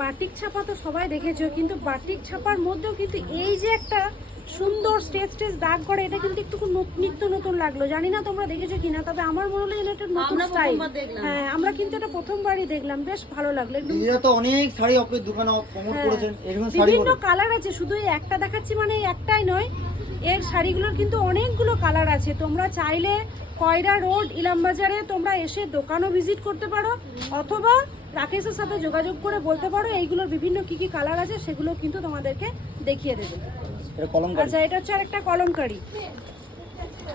Batik ছাপা তো সবাই দেখেছো, কিন্তু বাটিক ছাপার মধ্যেও কিন্তু এই যে একটা সুন্দর স্টেজ দাগ করে, এটা কিন্তু একটু নিত্য নতুন লাগলো। জানি না তোমরা দেখেছো কিনা, তবে আমার মনে হলো এটা নতুন স্টাইল। হ্যাঁ, আমরা কিন্তু এটা প্রথমবারই দেখলাম, বেশ ভালো লাগলো। দিদিরা তো অনেক শাড়ি আপনাদের দোকানে প্রমোট করেছেন, এরকম শাড়ি বিভিন্ন কালার আছে, শুধু এই একটা দেখাচ্ছি মানে এই একটাই নয়, এর শাড়িগুলোর কিন্তু অনেকগুলো কালার আছে। তোমরা চাইলে কয়রা রোড ইলামবাজারে তোমরা এসে দোকানও ভিজিট করতে পারো, অথবা রাকেশের সাথে যোগাযোগ করে বলতে পারো এইগুলোর বিভিন্ন কি কি কালার আছে, সেগুলো কিন্তু তোমাদেরকে দেখিয়ে দেবে। এটা কলমকারী। আচ্ছা, এটা হচ্ছে আরেকটা কলমকারী।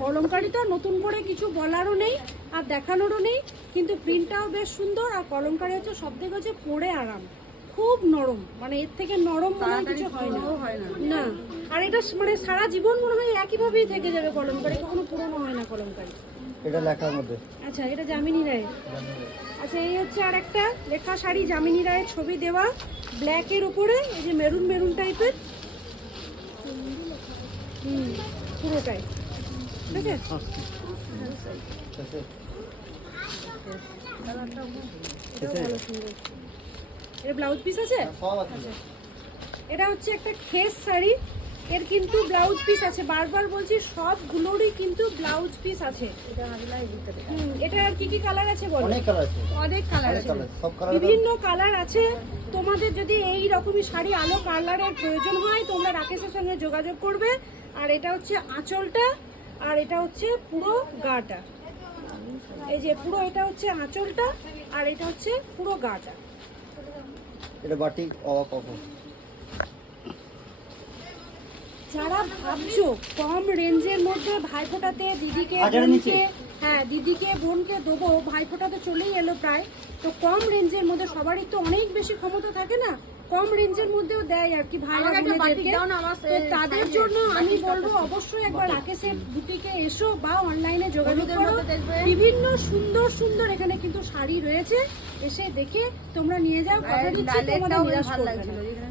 কলমকারী তো নতুন করে কিছু বলারও নেই আর দেখানোরও নেই, কিন্তু প্রিন্টটাও বেশ সুন্দর। আর কলমকারী হচ্ছে সব থেকে হচ্ছে পরে আরাম, খুব নরম, মানে এর থেকে নরম মনে হয় কিছু হয় না। না, আর এটা মানে সারা জীবন মনে হয় একইভাবেই থেকে যাবে কলমকারী, কখনো পুরনো হয় না কলমকারী। এটা লেখার মধ্যে। আচ্ছা, এটা যামিনী রায়। আচ্ছা, এই হচ্ছে আর একটা লেখা শাড়ি, যামিনী রায়ের ছবি দেওয়া, ব্ল্যাকের উপরে এই যে মেরুন মেরুন টাইপের, পুরোটাই ঠিক আছে। এর ব্লাউজ পিস আছে। এটা হচ্ছে একটা খেস শাড়ি, এর কিন্তু ব্লাউজ পিস আছে। বারবার বলছি সবগুলোরই কিন্তু ব্লাউজ পিস আছে। এটা আর কি কি কালার আছে বলো? অনেক কালার আছে, অনেক কালার আছে, সব কালার, বিভিন্ন কালার আছে। তোমাদের যদি এই রকমই শাড়ি আলো কালারের প্রয়োজন হয়, তোমরা রাকেশের সঙ্গে যোগাযোগ করবে। আর এটা হচ্ছে আঁচলটা, আর এটা হচ্ছে পুরো গাটা। এই যে পুরো এটা হচ্ছে আঁচলটা, আর এটা হচ্ছে পুরো গাটা। এটা বাটিক অবাক। যারা ভাবছো কম রেঞ্জের মধ্যে ভাইফোঁটাতে দিদিকে বোনকে, হ্যাঁ দিদিকে বোনকে দেবো, ভাইফোঁটা তো চলেই এলো প্রায়, তো কম রেঞ্জের মধ্যে সবারই তো অনেক বেশি ক্ষমতা থাকে না, কম রেঞ্জের মধ্যেও দেয় আর কি ভাইরা বোনেদেরকে। তো তাদের জন্য আমি বলবো অবশ্যই একবার রাকেশের বুটিকে এসো বা অনলাইনে যোগাযোগ করো। বিভিন্ন সুন্দর সুন্দর এখানে কিন্তু শাড়ি রয়েছে, এসে দেখে তোমরা নিয়ে যাও। কথা দিচ্ছি তোমাদের নিরাশ করবে না।